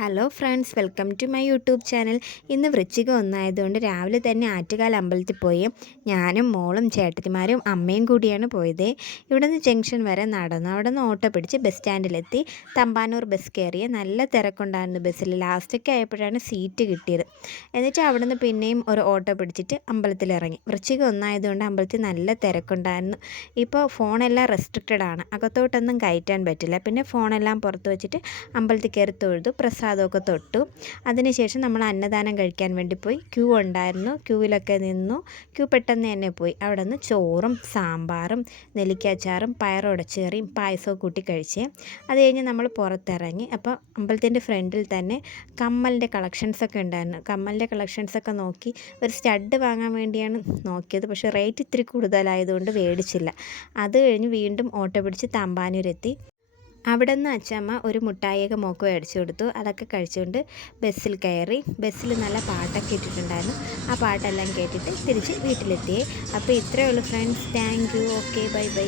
Hello friends, welcome to my YouTube channel. ഇന്ന് വൃശ്ചിക ഒന്നായതുകൊണ്ട് രാവിലെ തന്നെ ആറ്റുകാൽ അമ്പലത്തിൽ പോയി ഞാനും മോളും ചേട്ടത്തിമാരും അമ്മയും കൂടിയാണ് പോയത്. ഇവിടെ നിന്ന് ജംഗ്ഷൻ വരെ നടന്നു. അവിടെ നിന്ന് ഓട്ടോ പിടിച്ച് ബസ് സ്റ്റാൻഡിലെത്തി തമ്പാനൂർ ബസ് കയറിയ നല്ല തിരക്കുണ്ടായിരുന്നു ബസ്സിൽ. ലാസ്റ്റൊക്കെ ആയപ്പോഴാണ് സീറ്റ് കിട്ടിയത്. എന്നിട്ട് അവിടെ നിന്ന് പിന്നെയും ഒരു ഓട്ടോ പിടിച്ചിട്ട് അമ്പലത്തിലിറങ്ങി. വൃശ്ചിക ഒന്നായതുകൊണ്ട് അമ്പലത്തിൽ നല്ല തിരക്കുണ്ടായിരുന്നു. ഇപ്പോൾ ഫോണെല്ലാം റെസ്ട്രിക്റ്റഡ് ആണ്, അകത്തോട്ടൊന്നും കയറ്റാൻ പറ്റില്ല. പിന്നെ ഫോണെല്ലാം പുറത്ത് വെച്ചിട്ട് അമ്പലത്തിൽ കയറി തൊഴുതു, പ്രസാദമൊക്കെ തൊട്ടു. അതിനുശേഷം നമ്മൾ അന്നദാനം കഴിക്കാൻ വേണ്ടി പോയി. ക്യൂ ഉണ്ടായിരുന്നു, ക്യൂവിലൊക്കെ നിന്നു. ക്യൂ പെട്ടെന്ന് തന്നെ പോയി. അവിടെ നിന്ന് ചോറും സാമ്പാറും നെല്ലിക്കാച്ചാറും പയറുടച്ചേറിയും പായസവും കൂട്ടി കഴിച്ചേ. അത് കഴിഞ്ഞ് നമ്മൾ പുറത്തിറങ്ങി. അപ്പോൾ അമ്പലത്തിൻ്റെ ഫ്രണ്ടിൽ തന്നെ കമ്മലിൻ്റെ കളക്ഷൻസൊക്കെ ഉണ്ടായിരുന്നു. കമ്മലിൻ്റെ കളക്ഷൻസൊക്കെ നോക്കി ഒരു സ്റ്റഡ് വാങ്ങാൻ വേണ്ടിയാണ് നോക്കിയത്. പക്ഷേ റേറ്റ് ഇത്തിരി കൂടുതലായതുകൊണ്ട് മേടിച്ചില്ല. അത് കഴിഞ്ഞ് വീണ്ടും ഓട്ടോ പിടിച്ച് തമ്പാനൂരെത്തി. അവിടെ നിന്ന് അച്ചമ്മ ഒരു മുട്ടായിയൊക്കെ മോക്ക് മേടിച്ചു കൊടുത്തു. അതൊക്കെ കഴിച്ചുകൊണ്ട് ബസ്സിൽ കയറി. ബസ്സിൽ നല്ല പാട്ടൊക്കെ ഇട്ടിട്ടുണ്ടായിരുന്നു. ആ പാട്ടെല്ലാം കേട്ടിട്ട് തിരിച്ച് വീട്ടിലെത്തിയേ. അപ്പോൾ ഇത്രയേ ഉള്ളൂ friends. Thank you. Okay, bye bye.